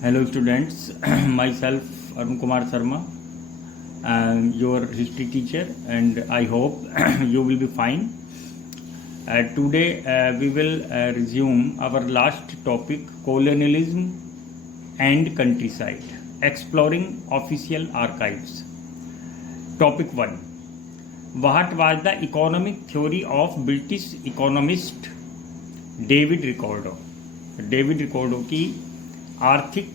Hello students, myself Arun Kumar Sharma, your history teacher, and I hope you will be fine. Today we will resume our last topic, colonialism and countryside, exploring official archives. Topic 1. What was the economic theory of British economist David Ricardo? David Ricardo की आर्थिक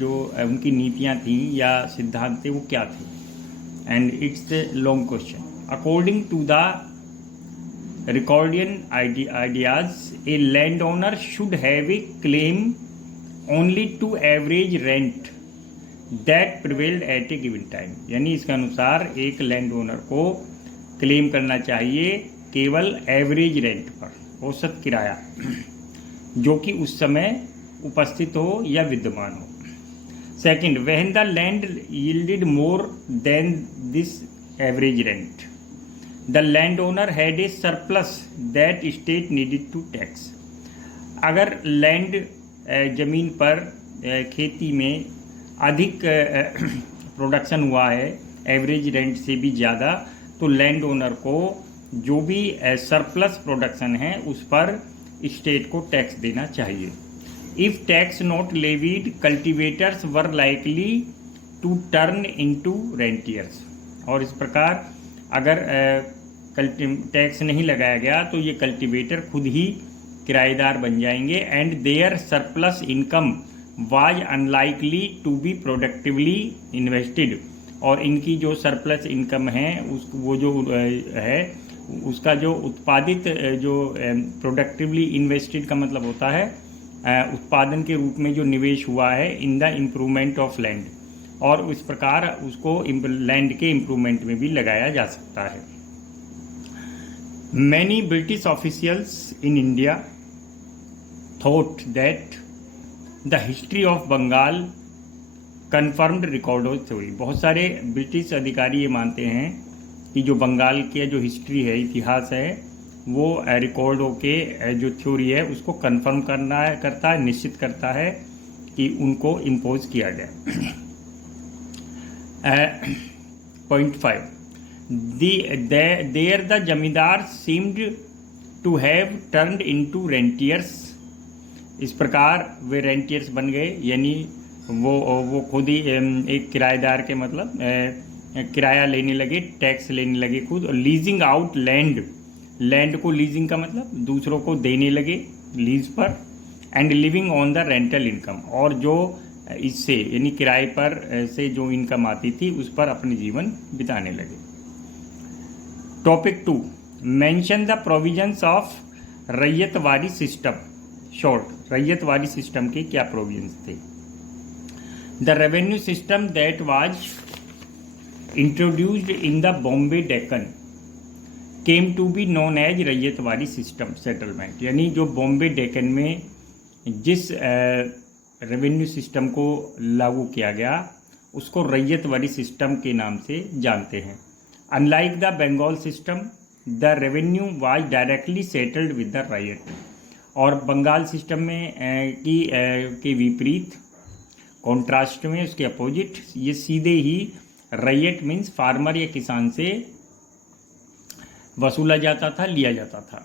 जो उनकी नीतियां थी या सिद्धांत थे वो क्या थे? And it's a long question. According to the Ricardian ideas, a land owner should have a claim only to average rent that prevailed at a given time. यानी इसके अनुसार एक लैंड ओनर को क्लेम करना चाहिए केवल एवरेज रेंट पर, औसत किराया जो कि उस समय उपस्थित हो या विद्यमान हो. Second, when the land yielded more than this average rent, the land owner had a surplus that state needed to tax. अगर लैंड जमीन पर खेती में अधिक प्रोडक्शन हुआ है एवरेज रेंट से भी ज़्यादा, तो लैंड ओनर को जो भी सरप्लस प्रोडक्शन है उस पर स्टेट को टैक्स देना चाहिए. If tax not levied, cultivators were likely to turn into rentiers. और इस प्रकार अगर टैक्स नहीं लगाया गया तो ये कल्टिवेटर खुद ही किराएदार बन जाएंगे. And their surplus income was unlikely to be productively invested. और इनकी जो सरप्लस इनकम है वो जो है उसका जो उत्पादित जो प्रोडक्टिवली इन्वेस्टेड का मतलब होता है उत्पादन के रूप में जो निवेश हुआ है in the improvement of land, और इस प्रकार उसको लैंड के इम्प्रूवमेंट में भी लगाया जा सकता है. Many British officials in India thought that the history of Bengal confirmed Ricardo theory. बहुत सारे ब्रिटिश अधिकारी ये मानते हैं कि जो बंगाल की जो हिस्ट्री है, इतिहास है, वो रिकॉर्डो के जो थ्योरी है उसको कन्फर्म करता है, निश्चित करता है कि उनको इम्पोज किया गया. Point 5. There the zamindar seemed to have turned into rentiers. इस प्रकार वे रेंटियर्स बन गए, यानी वो खुद ही एक किराएदार के मतलब किराया लेने लगे, टैक्स लेने लगे खुद. और लीजिंग आउट लैंड को लीजिंग का मतलब दूसरों को देने लगे लीज पर. And living on the rental income, और जो इससे यानी किराए पर से जो इनकम आती थी उस पर अपने जीवन बिताने लगे. Topic 2. Mention the provisions of ryotwari system. Short, ryotwari system के क्या प्रोविजंस थे? The revenue system that was introduced in the Bombay Deccan came to be known as ryotwari system settlement. यानी जो बॉम्बे डेक्कन में जिस रेवेन्यू सिस्टम को लागू किया गया उसको रैयतवाड़ी सिस्टम के नाम से जानते हैं. Unlike the Bengal system, the revenue was directly settled with the ryot. और बंगाल सिस्टम में के विपरीत, कॉन्ट्रास्ट में, उसके अपोजिट, ये सीधे ही रैयत मीन्स फार्मर या किसान से वसूला जाता था, लिया जाता था.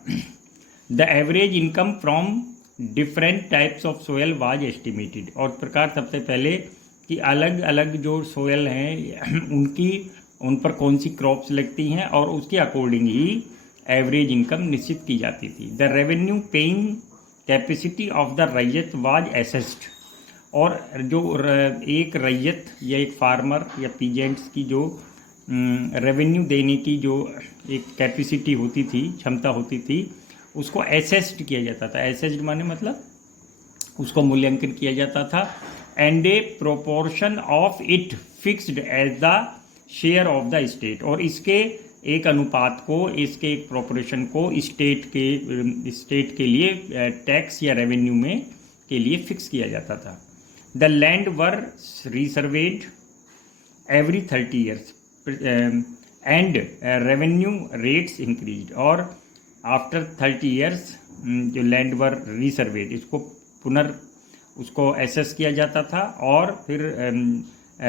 The average income from different types of soil was estimated. और प्रकार सबसे पहले कि अलग अलग जो सोयल हैं उन पर कौन सी क्रॉप्स लगती हैं और उसके अकॉर्डिंग ही एवरेज इनकम निश्चित की जाती थी. The revenue paying capacity of the रैयत वाज एसेस्ड. और जो एक रैयत या एक फार्मर या पीजेंट्स की जो रेवेन्यू देने की जो एक कैपेसिटी होती थी, क्षमता होती थी, उसको एसेस्ड किया जाता था. एसेस्ड माने मतलब उसको मूल्यांकन किया जाता था. And a proportion of it fixed as the share of the state. और इसके एक अनुपात को, इसके एक प्रोपोर्शन को स्टेट के लिए टैक्स या रेवेन्यू में के लिए फिक्स किया जाता था. The land were resurveyed every 30 years and revenue rates increase. और आफ्टर 30 years जो लैंड वर रिसर्वेड, इसको पुनर् उसको एसेस किया जाता था और फिर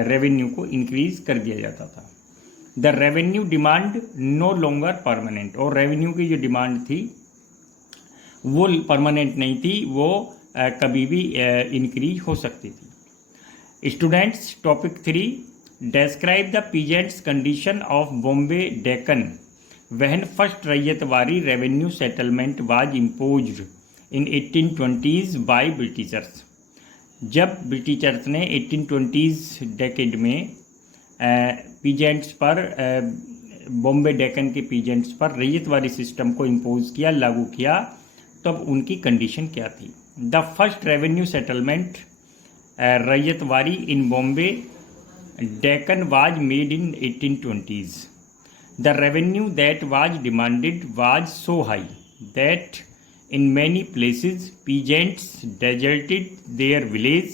रेवेन्यू को इंक्रीज कर दिया जाता था। The revenue demand no longer permanent, और रेवेन्यू की जो डिमांड थी वो परमानेंट नहीं थी, वो कभी भी इंक्रीज हो सकती थी। Students, topic 3, describe the peasants condition of Bombay Deccan when first ryotwari revenue settlement was imposed in 1820s by Britishers. जब ब्रिटिशर्स ने 1820s डेकेड में पीजेंट्स पर, बॉम्बे डेक्कन के पीजेंट्स पर रैयतवारी सिस्टम को इम्पोज किया, लागू किया, तब उनकी कंडीशन क्या थी। The first revenue settlement ryotwari in Bombay Deccan was made in 1820s. The revenue that was demanded was so high that in many places peasants deserted their village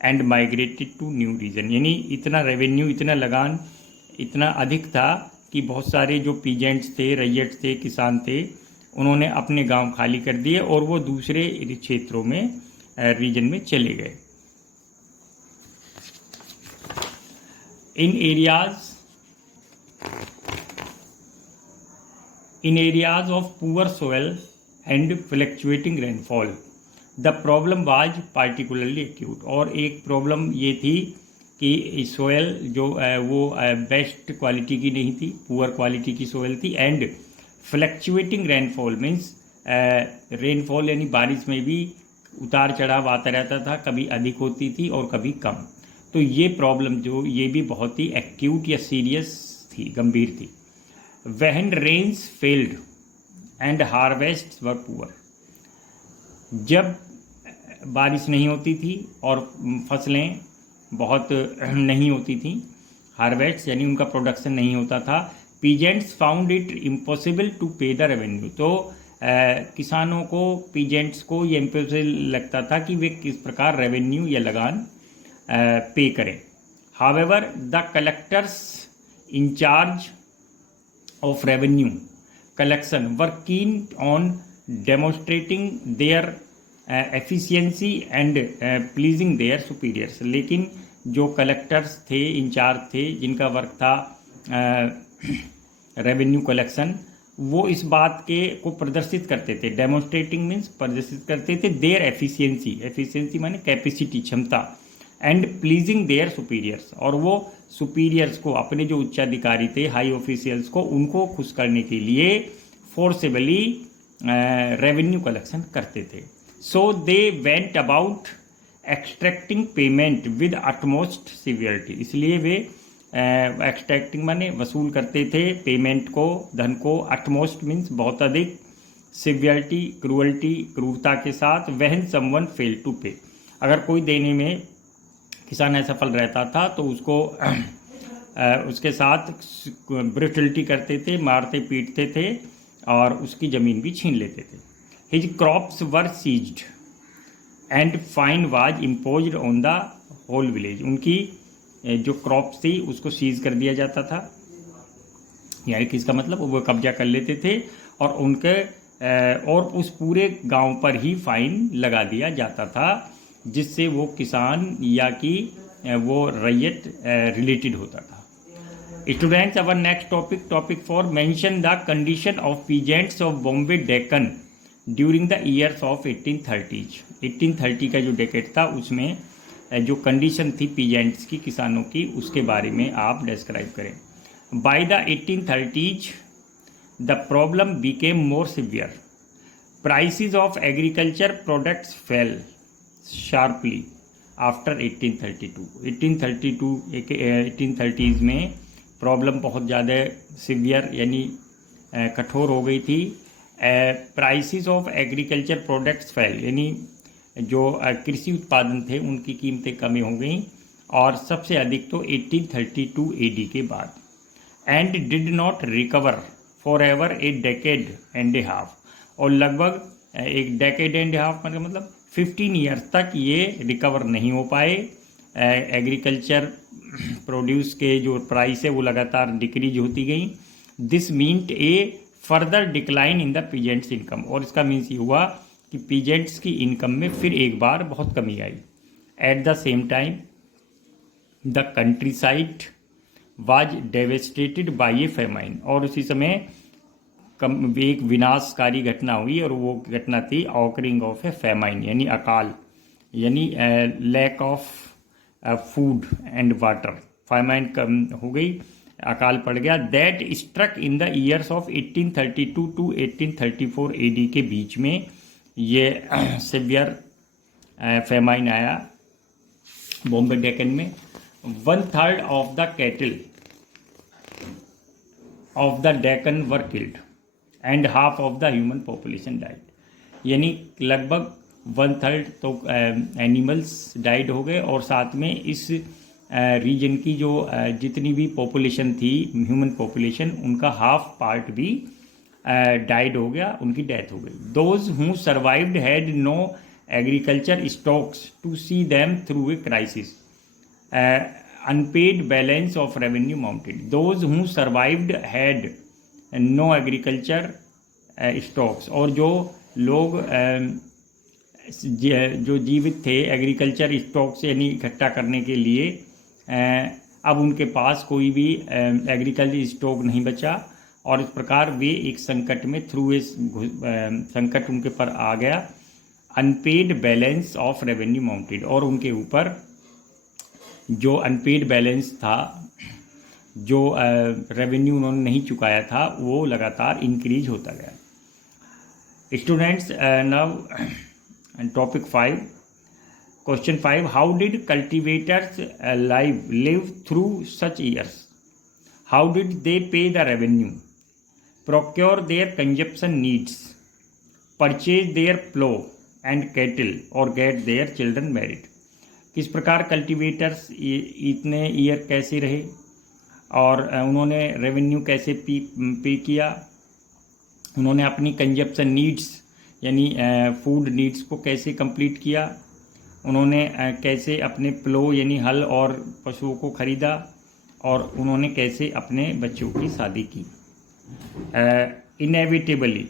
and migrated to new region. यानी इतना revenue, इतना लगान इतना अधिक था कि बहुत सारे जो पीजेंट्स थे, रैयत थे, किसान थे, उन्होंने अपने गांव खाली कर दिए और वो दूसरे क्षेत्रों में, रीजन में चले गए। In areas of poor soil and fluctuating rainfall, the problem was particularly acute. और एक प्रॉब्लम ये थी कि सोयल जो वो बेस्ट क्वालिटी की नहीं थी, पुअर क्वालिटी की सोयल थी, and fluctuating rainfall means rainfall यानी बारिश में भी उतार चढ़ाव आता रहता था, कभी अधिक होती थी और कभी कम। तो ये प्रॉब्लम जो ये भी बहुत ही एक्यूट या सीरियस थी, गंभीर थी। When rains failed and harvests were poor, जब बारिश नहीं होती थी और फसलें बहुत नहीं होती थी, हार्वेस्ट यानी उनका प्रोडक्शन नहीं होता था, peasants found it impossible to pay the revenue. तो किसानों को, पीजेंट्स को ये इम्पॉसिबल लगता था कि वे किस प्रकार रेवेन्यू या लगान पे करें। However the collectors in charge of revenue collection were keen on demonstrating their efficiency and pleasing their superiors. लेकिन जो कलेक्टर्स थे, इंचार्ज थे, जिनका वर्क था रेवेन्यू कलेक्शन, वो इस बात के को प्रदर्शित करते थे। डेमोन्स्ट्रेटिंग मीन्स प्रदर्शित करते थे देयर एफिशिएंसी, एफिशिएंसी माने कैपेसिटी, क्षमता, एंड प्लीजिंग देयर सुपीरियर्स, और वो सुपीरियर्स को, अपने जो उच्चाधिकारी थे, हाई ऑफिशियल्स को, उनको खुश करने के लिए फोर्सेबली रेवेन्यू कलेक्शन करते थे। So they went about extracting payment with utmost severity, इसलिए वे एक्सट्रैक्टिंग माने वसूल करते थे पेमेंट को, धन को, अटमोस्ट मीन्स बहुत अधिक, सिवियरिटी क्रूअल्टी, क्रूरता के साथ, व्हेन समवन फेल टू पे, अगर कोई देने में किसान असफल रहता था तो उसको उसके साथ ब्रुटलिटी करते थे, मारते पीटते थे और उसकी ज़मीन भी छीन लेते थे। His crops were seized and fine was imposed on the whole village, उनकी जो क्रॉप्स थी उसको सीज कर दिया जाता था, यानी कि इसका मतलब वो कब्जा कर लेते थे और उनके और उस पूरे गांव पर ही फाइन लगा दिया जाता था, जिससे वो किसान या कि वो रैयत रिलेटेड होता था। Students, our next topic 4, mention the condition of peasants of Bombay Deccan during the years of 1830। 1830 का जो डेकेड था उसमें जो कंडीशन थी पीजेंट्स की, किसानों की, उसके बारे में आप डिस्क्राइब करें। By the 1830s the problem became more severe, prices of agriculture products fail sharply after 1832। 1830s में प्रॉब्लम बहुत ज़्यादा सिवियर यानी कठोर हो गई थी। Prices of agriculture products fail, यानी जो कृषि उत्पादन थे उनकी कीमतें कमी हो गई, और सबसे अधिक तो 1832 AD के बाद। And did not recover for ever A decade and A half, और लगभग एक डेकेड एंड हाफ मतलब 15 ईयर्स तक ये रिकवर नहीं हो पाए। एग्रीकल्चर प्रोड्यूस के जो प्राइस है वो लगातार डिक्रीज होती गई। This meant A further decline in the peasants income, और इसका मीन्स ये हुआ कि पीजेंट्स की इनकम में फिर एक बार बहुत कमी आई। At the same time the countryside was devastated by a famine, और उसी समय एक विनाशकारी घटना हुई, और वो घटना थी ऑकरिंग ऑफ ए फेमाइन, यानी अकाल, यानी lack of food and water. Famine कम हो गई, अकाल पड़ गया। That struck in the years of 1832 to 1834 AD के बीच में ये सिवियर फेमाइन आया बॉम्बे डेकन में। 1/3 of the cattle of the Deccan were killed and half of the human population died, यानी लगभग 1/3 तो एनिमल्स डाइड हो गए, और साथ में इस रीजन की जो जितनी भी पॉपुलेशन थी, ह्यूमन पॉपुलेशन, उनका हाफ पार्ट भी डाइड हो गया, उनकी डेथ हो गई। Those who survived had no agriculture stocks to see them through a crisis, unpaid balance of revenue mounted. Those who survived had no agriculture stocks, और जो लोग जो जीवित थे एग्रीकल्चर स्टॉक से यानी इकट्ठा करने के लिए, अब उनके पास कोई भी एग्रीकल्चर स्टॉक नहीं बचा, और इस प्रकार वे एक संकट में थ्रू इस संकट उनके पर आ गया। Unpaid balance of revenue mounted, और उनके ऊपर जो अनपेड बैलेंस था, जो रेवेन्यू उन्होंने नहीं चुकाया था, वो लगातार इंक्रीज होता गया। Students, now topic 5, question 5, how did cultivators live through such years? How did they pay the revenue, procure their consumption needs, purchase their plough and cattle, और गेट देयर चिल्ड्रन मैरिड? किस प्रकार cultivators इतने year कैसे रहे, और उन्होंने revenue कैसे पे किया, उन्होंने अपनी कंजप्शन नीड्स यानी फूड नीड्स को कैसे कंप्लीट किया, उन्होंने कैसे अपने प्लो यानी हल और पशुओं को खरीदा, और उन्होंने कैसे अपने बच्चों की शादी की। इनएविटेबली,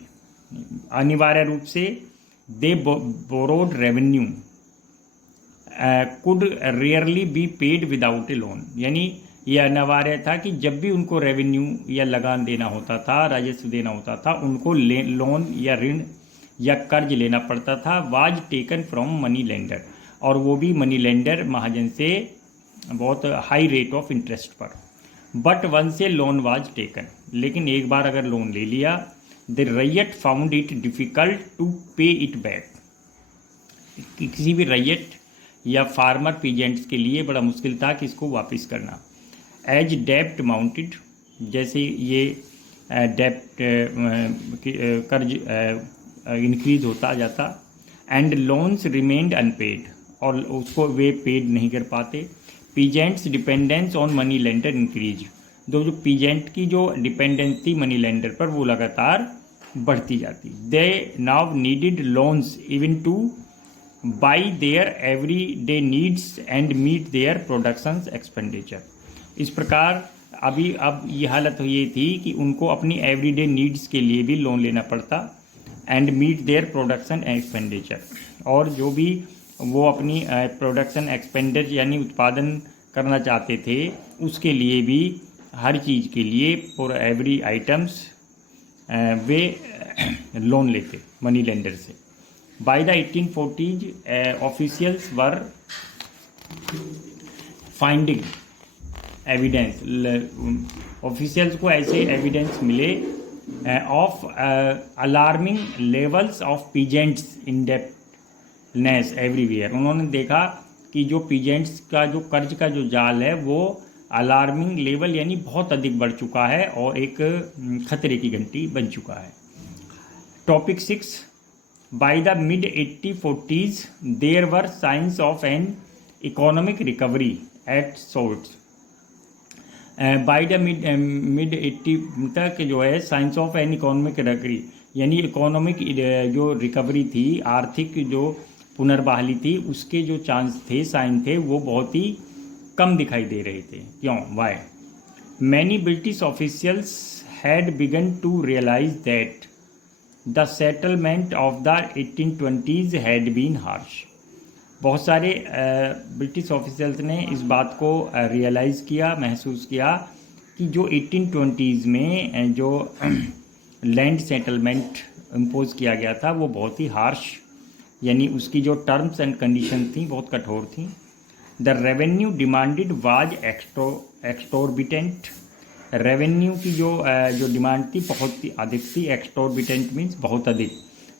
अनिवार्य रूप से, they borrowed revenue could rarely be paid without a loan, यानी यह अनिवार्य था कि जब भी उनको रेवेन्यू या लगान देना होता था, राजस्व देना होता था, उनको लोन या ऋण या कर्ज लेना पड़ता था। Was taken from money lender, और वो भी मनी लेंडर महाजन से बहुत हाई रेट ऑफ इंटरेस्ट पर। But once a loan was taken, लेकिन एक बार अगर लोन ले लिया, the ryot found it difficult to pay it back. किसी भी रैयत या फार्मर पीजेंट्स के लिए बड़ा मुश्किल था कि इसको वापस करना। एज डेप्ट माउंटेड, जैसे ये डेप्ट कर्ज इंक्रीज होता जाता, एंड लोन्स रिमेन्ड अनपेड, और उसको वे पेड नहीं कर पाते। Peasants dependence on money lender increase, जो पीजेंट की जो डिपेंडेंस थी मनी लेंडर पर, वो लगातार बढ़ती जाती। They now needed loans even to buy their every day needs and meet their productions expenditure. इस प्रकार अब ये हालत ये थी कि उनको अपनी एवरीडे नीड्स के लिए भी लोन लेना पड़ता, and meet their production expenditure, और जो भी वो अपनी प्रोडक्शन एक्सपेंडिचर यानी उत्पादन करना चाहते थे, उसके लिए भी हर चीज़ के लिए for every items way loan लेते मनी लेंडर से। By the 1840s officials were finding evidence, officials को ऐसे एविडेंस मिले of alarming levels of peasants indebtedness everywhere. उन्होंने देखा कि जो पीजेंट्स का जो कर्ज का जो जाल है वो अलार्मिंग लेवल यानी बहुत अधिक बढ़ चुका है, और एक खतरे की घंटी बन चुका है। Topic 6, by the mid 1840s there were signs of an economic recovery at sorts. By the mid 80 तक जो है signs of an economic recovery, यानी इकोनॉमिक जो रिकवरी थी, आर्थिक जो पुनर्बहाली थी, उसके जो चांस थे, साइन थे, वो बहुत ही कम दिखाई दे रहे थे। क्यों? Why? Many British officials had begun to realise that the settlement of the 1820s had been harsh. बहुत सारे ब्रिटिश ऑफिसर्स ने इस बात को रियलाइज़ किया, महसूस किया कि जो 1820s में जो लैंड सेटलमेंट इम्पोज किया गया था वो बहुत ही हार्श, यानी उसकी जो टर्म्स एंड कंडीशन थी बहुत कठोर थी। The revenue demanded was exorbitant. Revenue की जो डिमांड थी बहुत ही अधिक थी। एक्सटोरबिटेंट मीन्स बहुत अधिक।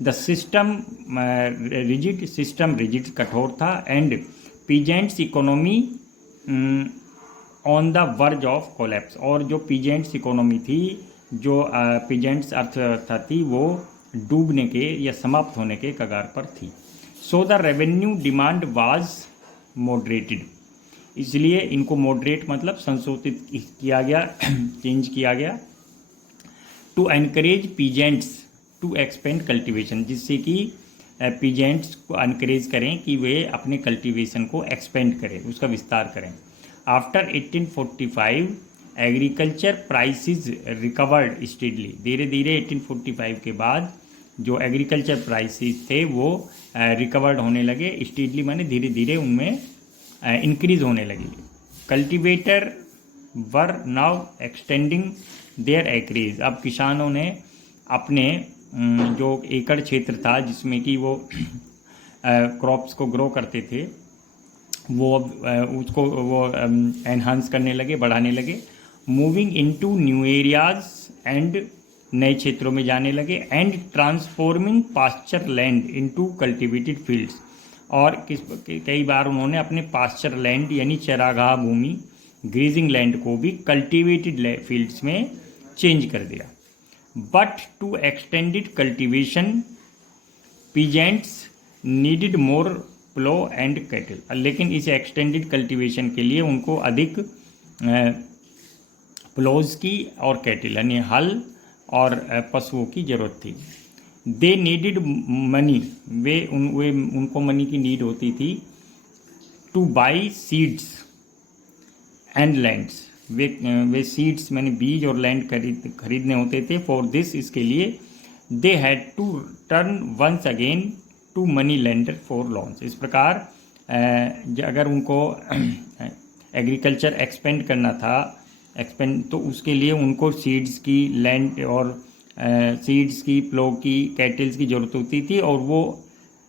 द सिस्टम रिजिड कठोर था। And peasants economy on the verge of collapse. और जो पीजेंट्स इकोनॉमी थी, जो पीजेंट्स अर्थव्यवस्था थी, वो डूबने के या समाप्त होने के कगार पर थी। So the revenue demand was moderated. इसलिए इनको मॉडरेट मतलब संशोधित किया गया, चेंज किया गया। To encourage peasants to expand cultivation, जिससे कि पीजेंट्स को एनकरेज करें कि वे अपने कल्टीवेशन को एक्सपेंड करें, उसका विस्तार करें। After 1845 agriculture prices recovered steadily. धीरे धीरे 1845 के बाद जो एग्रीकल्चर प्राइसेस थे वो रिकवर्ड होने लगे। स्टेडली माने धीरे धीरे उनमें इंक्रीज होने लगी। Cultivator were now extending their acreage. अब किसानों ने अपने जो एकड़ क्षेत्र था जिसमें कि वो क्रॉप्स को ग्रो करते थे, वो उसको वो एनहांस करने लगे, बढ़ाने लगे। Moving into new areas and नए क्षेत्रों में जाने लगे। And transforming pasture land into cultivated fields. और कई बार उन्होंने अपने पास्चर लैंड यानी चरागाह भूमि, ग्रेजिंग लैंड को भी कल्टिवेटेड फील्ड्स में चेंज कर दिया। But to extended cultivation peasants needed more plough and cattle. लेकिन इस एक्सटेंडेड कल्टीवेशन के लिए उनको अधिक प्लोज की और कैटल यानी हल और पशुओं की ज़रूरत थी। They needed money. उनको मनी की नीड होती थी। Two by seeds and lands. Way seeds मैंने बीज और लैंड खरीदने होते थे। फॉर दिस, इसके लिए they had to turn once again to money lender for loans. इस प्रकार अगर उनको एग्रीकल्चर एक्सपेंड करना था, तो उसके लिए उनको सीड्स की, लैंड और सीड्स की, प्लो की, कैटल्स की ज़रूरत होती थी। और वो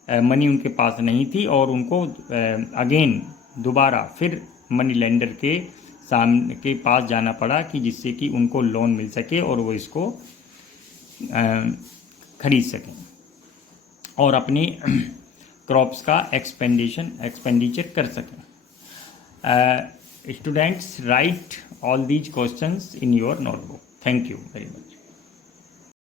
मनी उनके पास नहीं थी और उनको अगेन दोबारा फिर मनी लेंडर के सामने के पास जाना पड़ा कि जिससे कि उनको लोन मिल सके और वो इसको खरीद सकें और अपनी क्रॉप्स का एक्सपेंडिचर कर सकें। Students, right all these questions in your notebook. Thank you very much.